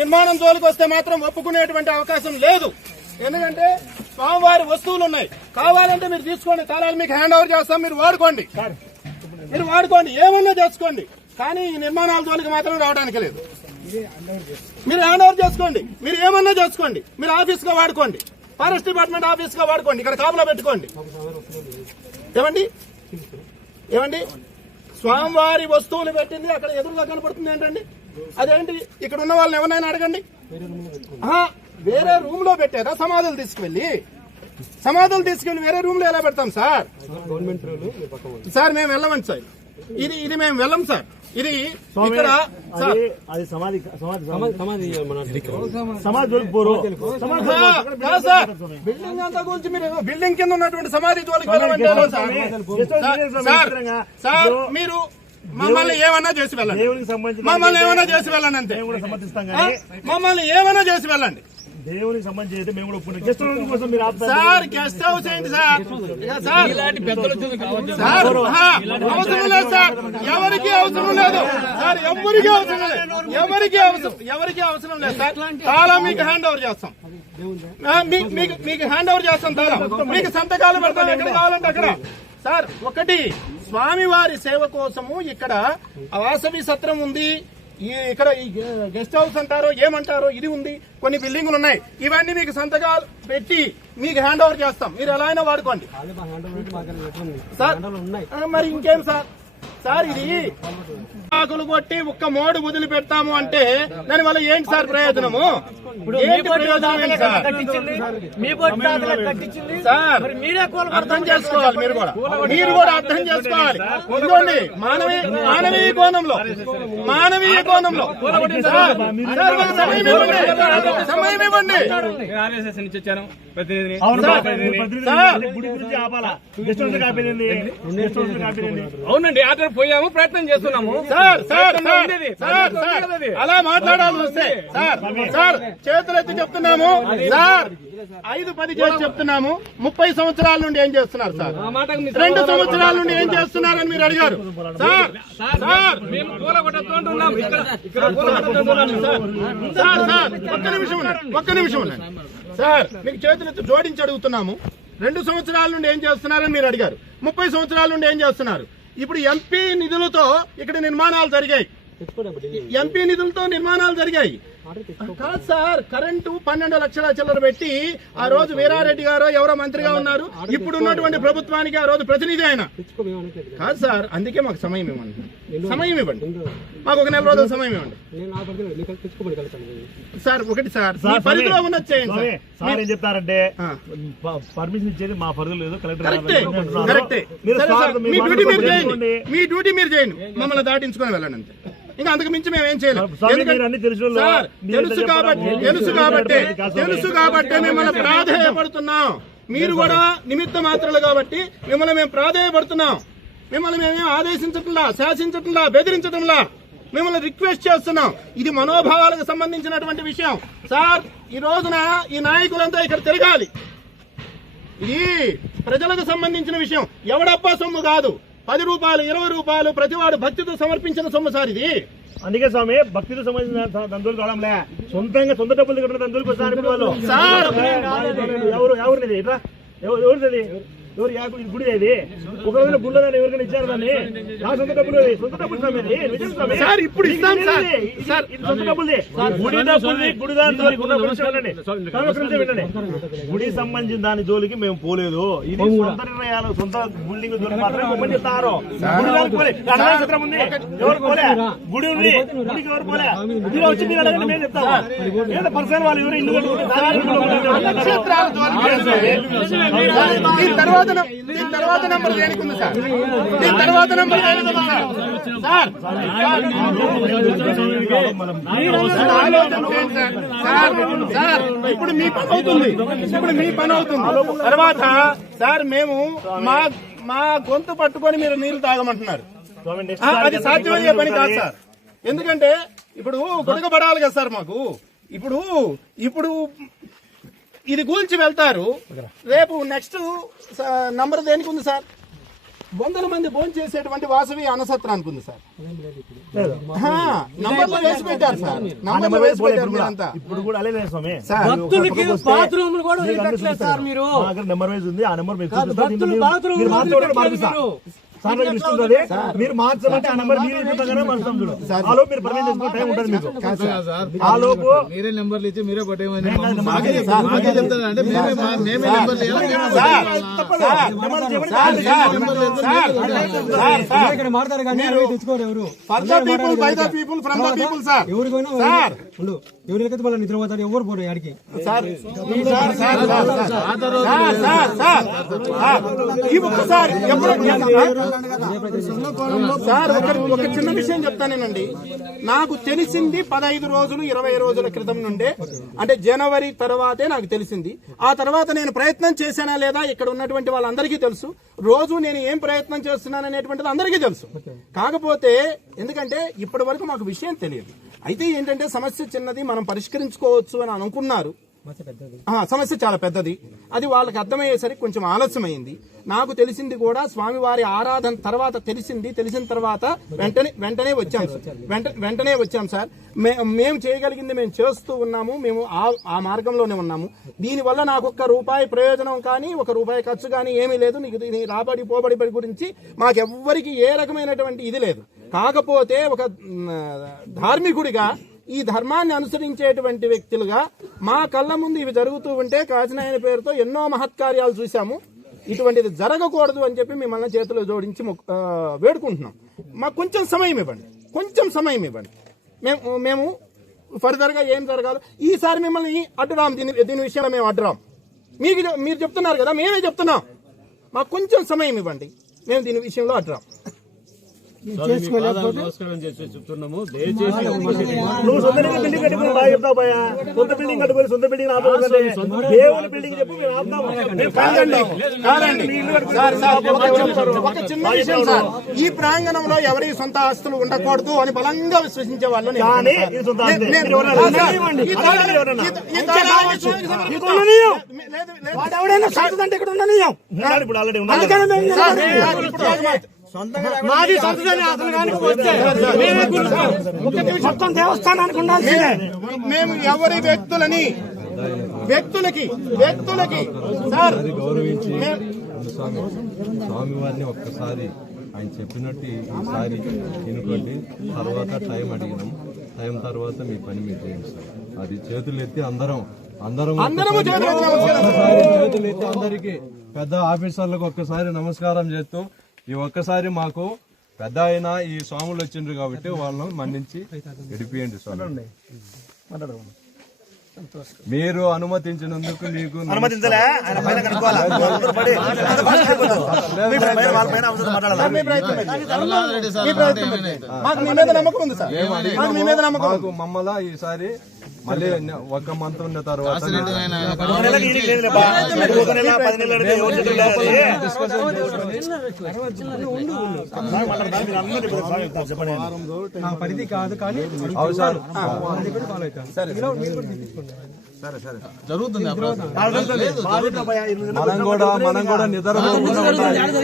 నిర్మాణం జోలికి వస్తే మాత్రం ఒప్పుకునేటువంటి అవకాశం లేదు. ఎందుకంటే స్వామివారి వస్తువులు ఉన్నాయి. కావాలంటే మీరు తీసుకోండి. తాళాలు మీకు హ్యాండ్ ఓవర్ చేస్తాం. మీరు వాడుకోండి. మీరు వాడుకోండి. ఏమన్నా చేసుకోండి. కానీ ఈ నిర్మాణాల జోలికి మాత్రం రావడానికి లేదు. మీరు హ్యాండ్ ఓవర్ చేసుకోండి. మీరు ఏమన్నా చేసుకోండి. మీరు ఆఫీస్గా వాడుకోండి. ఫారెస్ట్ డిపార్ట్మెంట్ ఆఫీస్గా వాడుకోండి. ఇక్కడ కాపులో పెట్టుకోండి. ఏమండి? ఏమండి? స్వామివారి వస్తువులు పెట్టింది. అక్కడ ఎదురుగా కనపడుతుంది ఏంటండి? అదేంటి? ఇక్కడ ఉన్న వాళ్ళని ఎవరైనా అడగండి. వేరే రూమ్లో పెట్టారా సమాధులు తీసుకువెళ్ళి. సమాధులు తీసుకెళ్ళి వేరే రూమ్లో ఎలా పెడతాం సార్? సార్ మేము వెళ్ళమండి సార్. ఇది ఇది మేము వెళ్ళం సార్. ఇది ఇక్కడ సార్. అది సమాధి సమాధి సార్. బిల్డింగ్ అంతా గురించి మీరు బిల్డింగ్ కింద ఉన్నటువంటి సమాధి జోలికి సార్. సార్ మీరు మమ్మల్ని ఏమన్నా చేసి వెళ్ళండి. మమ్మల్ని ఏమన్నా చేసి వెళ్ళండి అంతే. మమ్మల్ని ఏమన్నా చేసి వెళ్ళండి. దేవునికి సంబంధించి అయితే మేము కూడా గెస్ట్ హౌస్ కోసం మీరు సార్ గెస్ట్ హౌస్ ఏంటి సార్? సార్. సార్ అవసరం లేదు సార్. ఎవరికి అవసరం లేదు. సార్ ఎవరికి అవసరం లేదు. ఎవరికి అవసరం ఎవరికి అవసరం లేదు సార్. తాళం మీకు హ్యాండ్ ఓవర్ చేస్తాం. మీకు హ్యాండ్ ఓవర్ చేస్తాం తాళం. మీకు సంతకాలు పెడతాం. ఎక్కడ కావాలంటే అక్కడ. సార్ ఒకటి స్వామివారి సేవ కోసము ఇక్కడ వాసవి సత్రం ఉంది. ఈ ఇక్కడ ఈ గెస్ట్ హౌస్ అంటారో ఏమంటారో ఇది ఉంది. కొన్ని బిల్డింగులు ఉన్నాయి. ఇవన్నీ మీకు సంతకాలు పెట్టి మీకు హ్యాండ్ ఓవర్ చేస్తాం. మీరు ఎలా అయినా వాడుకోండి. సార్ మరి ఇంకేం సార్? సార్ ఇది ఆకులు కొట్టి ఒక్క మోడు వదిలి పెడతాము అంటే దాని వల్ల ఏంటి సార్ ప్రయోజనము? ఏంటి ప్రయోజనం సార్? అర్థం చేసుకోవాలి మీరు కూడా. మీరు కూడా అర్థం చేసుకోవాలి. ఇదిగోండి మానవీయ మానవీయ కోణంలో మానవీయ కోణంలో. సార్, సార్, మాకు సమయం ఇవ్వండి. అవునండి ఆర్డర్ పోయాము ప్రయత్నం చేస్తున్నాము. Sir. Sir sir. Sir sir అలా మాట్లాడాల్సి వస్తే సార్ సార్ చేతులెత్తి చెప్తున్నాము సార్ ఐదు పది చేసి చెప్తున్నాము ముప్పై సంవత్సరాల నుండి ఏం చేస్తున్నారు సార్? రెండు సంవత్సరాల నుండి ఏం చేస్తున్నారని మీరు అడిగారు. Sir sir sir. సార్ ఒక్క నిమిషం ఒక్క నిమిషం ఉండండి. సార్ మీకు చేతులెత్తి జోడించి అడుగుతున్నాము. రెండు సంవత్సరాల నుండి ఏం చేస్తున్నారని మీరు అడిగారు. ముప్పై సంవత్సరాల నుండి ఏం చేస్తున్నారు? ఇప్పుడు ఎంపీ నిధులతో ఇక్కడ నిర్మాణాలు జరిగాయి. ఎంపీ నిధులతో నిర్మాణాలు జరిగాయి. కాదు సార్ కరెంటు పన్నెండు లక్షల చిల్లర పెట్టి ఆ రోజు వీరారెడ్డి గారు ఎవరో మంత్రిగా ఉన్నారు. ఇప్పుడు ఉన్నటువంటి ప్రభుత్వానికి ఆ రోజు ప్రతినిధి ఆయన. కాదు సార్ అందుకే మాకు సమయం ఇవ్వండి. సమయం ఇవ్వండి. మాకు ఒక నెల రోజుల సమయం ఇవ్వండి. సార్ ఒకటి సార్ పరిధిలో స్వామి, ఉన్నది చేయండి స్వామి, సార్. ఏం చెప్తారంటే పర్మిషన్ ఇచ్చేది మా పరిధిలో లేదు కలెక్టర్ మీ డ్యూటీ మీరు చేయండి. మీ డ్యూటీ మీరు చేయండి. మమ్మల్ని దాటించుకొని వెళ్ళండి అంతే. ఇంకా అంతకు మించి మేము ఏం చేయలేం. స్వామి, ఎందుకంటే- మీరు అన్ని తెలిసిన వాళ్ళు. సార్, మీరు తెలుసు కాబట్టి తెలుసు కాబట్టి. తెలుసు కాబట్టి మిమ్మల్ని ప్రాధేయపడుతున్నాం. మీరు కూడా నిమిత్త మాత్రలు కాబట్టి మిమ్మల్ని మేము ప్రాధేయపడుతున్నాం. మిమ్మల్ని మేమేం ఆదేశించట్లా శాసించట్లా బెదిరించటంలా? మిమ్మల్ని రిక్వెస్ట్ చేస్తున్నాం. ఇది మనోభావాలకు సంబంధించినటువంటి విషయం. సార్ ఈ రోజున ఈ నాయకులంతా ఇక్కడ తిరగాలి. ఇది ప్రజలకు సంబంధించిన విషయం. ఎవడబ్బా సొమ్ము కాదు. పది రూపాయలు ఇరవై రూపాయలు ప్రతివాడు భక్తితో సమర్పించిన సొమ్ము సార్ ఇది. అందుకే స్వామి భక్తితో సంబంధించిన దందులు కావడంలే సొంతంగా సొంత డబ్బులు దగ్గర దందులకు ఎవరు ఎవరిది ఎవరిది ఎవరు యా గుడి గుడి అది ఒకవేళ గుళ్ళో దాన్ని ఎవరికైనా ఇచ్చారు దాన్ని నా సొంత డబ్బులు. సొంత డబ్బులు స్వామి అది. నిజం స్వామి. సార్, ఇప్పుడు ఇస్తాం సార్. సార్. ఇది సొంత డబ్బులది. గుడి డబ్బుల్ది గుడి దాని జోలికి వినండి. గుడి సంబంధించిన దాని జోలికి మేము పోలేదు. ఇది సొంత నిర్ణయాలు సొంత బిల్డింగ్ జోలికి మాత్రమే గుడి దానికి పోలే. అన్నదాన సత్రం ఉంది. ఎవరు పోలే? గుడి ఉంది. గుడికి ఎవరు పోలే? మీరు వచ్చి మీరు అడగండి మేము చెప్తాము ఏదో పర్సనల్ వాళ్ళు ఎవరు ఇల్లు తర్వాత దీని తర్వాత నెంబర్ దేనికి ఉంది సార్. దీని తర్వాత నెంబర్ దేనికి సార్. సార్ సార్, ఇప్పుడు మీ పని అవుతుంది. ఇప్పుడు మీ పని అవుతుంది. తర్వాత సార్ మేము మా మా గొంతు పట్టుకొని మీరు నీళ్ళు తాగమంటున్నారు. అది సాధ్యమయ్యే పని కాదు సార్. ఎందుకంటే ఇప్పుడు గొడగ కదా సార్ మాకు. ఇప్పుడు ఇప్పుడు ఇది కూల్చి వెళ్తారు. రేపు నెక్స్ట్ నంబర్ దేనికి ఉంది సార్? వందల మంది భోజనం చేసేటువంటి వాసవి అన్నసత్రానికి ఉంది సార్ నంబర్లు వేసి పెట్టారు సార్. నంబర్లు వేసి పెట్టారు ఇప్పుడు కూడా అలాగే స్వామి. సార్ భక్తులకి బాత్రూమ్ కూడా సార్. మీరు. నెంబర్ వైజ్ ఉంది. ఆ నెంబర్ బాత్రూమ్ సార్ మీరు మార్చమంటే ఆ నెంబర్ మీరు మీరు టైం ఉంటుంది మీకు ఆ లోపు మీరే నెంబర్లు ఇచ్చి మీరే పట్టేయమని ఎవరికైతే వాళ్ళు ఎవరు పోరు ఆడికి ఎప్పుడు సార్. ఒక చిన్న విషయం చెప్తానేనండి. నాకు తెలిసింది పదహైదు రోజులు ఇరవై రోజుల క్రితం నుండే. అంటే జనవరి తర్వాతే నాకు తెలిసింది. ఆ తర్వాత నేను ప్రయత్నం చేశానా లేదా ఇక్కడ ఉన్నటువంటి వాళ్ళందరికీ తెలుసు. రోజు నేను ఏం ప్రయత్నం చేస్తున్నాను అనేటువంటిది అందరికీ తెలుసు. కాకపోతే ఎందుకంటే ఇప్పటి వరకు మాకు విషయం తెలియదు. అయితే ఏంటంటే సమస్య చిన్నది మనం పరిష్కరించుకోవచ్చు అని అనుకున్నారు. సమస్య చాలా పెద్దది. అది వాళ్ళకి అర్థమయ్యేసరికి కొంచెం ఆలస్యమైంది. నాకు తెలిసింది కూడా స్వామివారి ఆరాధన తర్వాత తెలిసింది. తెలిసిన తర్వాత వెంటనే వెంటనే వచ్చాం వెంటనే వచ్చాం సార్. మేము చేయగలిగింది మేము చేస్తూ ఉన్నాము. మేము ఆ ఆ మార్గంలోనే ఉన్నాము. దీనివల్ల నాకు ఒక్క రూపాయి ప్రయోజనం కానీ ఒక రూపాయి ఖర్చు కానీ ఏమీ లేదు. నీకు రాబడి పోబడి గురించి మాకెవ్వరికి ఏ రకమైనటువంటి ఇది లేదు. కాకపోతే ఒక ధార్మికుడిగా ఈ ధర్మాన్ని అనుసరించేటువంటి వ్యక్తులుగా మా కళ్ళ ముందు ఇవి జరుగుతూ ఉంటే కాచినాయన పేరుతో ఎన్నో మహత్కార్యాలు చూశాము. ఇటువంటిది జరగకూడదు అని చెప్పి మిమ్మల్ని చేతులు జోడించి వేడుకుంటున్నాం. మాకు కొంచెం సమయం ఇవ్వండి. కొంచెం సమయం ఇవ్వండి. మేము మేము ఫర్దర్గా ఏం జరగాలి ఈసారి మిమ్మల్ని అడ్డరాం. దీని దీని విషయంలో మేము అడ్డరాం. మీకు మీరు చెప్తున్నారు కదా మేమే చెప్తున్నాం. మాకు కొంచెం సమయం ఇవ్వండి. మేము దీని విషయంలో అడ్డరాం. ఈ ప్రాంగణంలో ఎవరి సొంత ఆస్తులు ఉండకూడదు అని బలంగా విశ్వసించే వాళ్ళు ఇప్పుడు ఆల్రెడీ మాది సంతదాని అసలు కానీ వస్తే మేమే కూర్చుంటాం. మొత్తం దేవస్థానానికి ఉండాల్సిందే. మేము ఎవరి వ్యక్తులని వ్యక్తులకి వ్యక్తులకి సార్ గౌరవించి స్వామివారిని ఒక్కసారి ఆయన చెప్పినట్టు ఈసారి ఎన్నుకోండి తర్వాత టైం అడిగినాం. టైం తర్వాత మీ పని మీరు చేయండి సార్. అది చేతులు ఎత్తి అందరం అందరం చేతులు ఎత్తి అందరికి పెద్ద ఆఫీసర్లకు ఒక్కసారి నమస్కారం చేస్తూ ఈ ఒక్కసారి మాకు పెద్ద ఆయన ఈ స్వాములు వచ్చిండ్రు కాబట్టి వాళ్ళను మన్నించి గడిపియండి స్వామి. మీరు అనుమతించినందుకు మీకు మమ్మల్ని ఈసారి మళ్ళీ ఒక మంత్ ఉన్న తర్వాత పరిధి కాదు కానీ జరుగుతుంది మనం కూడా మనం కూడా నిద్ర మనం కూడా నిద్ర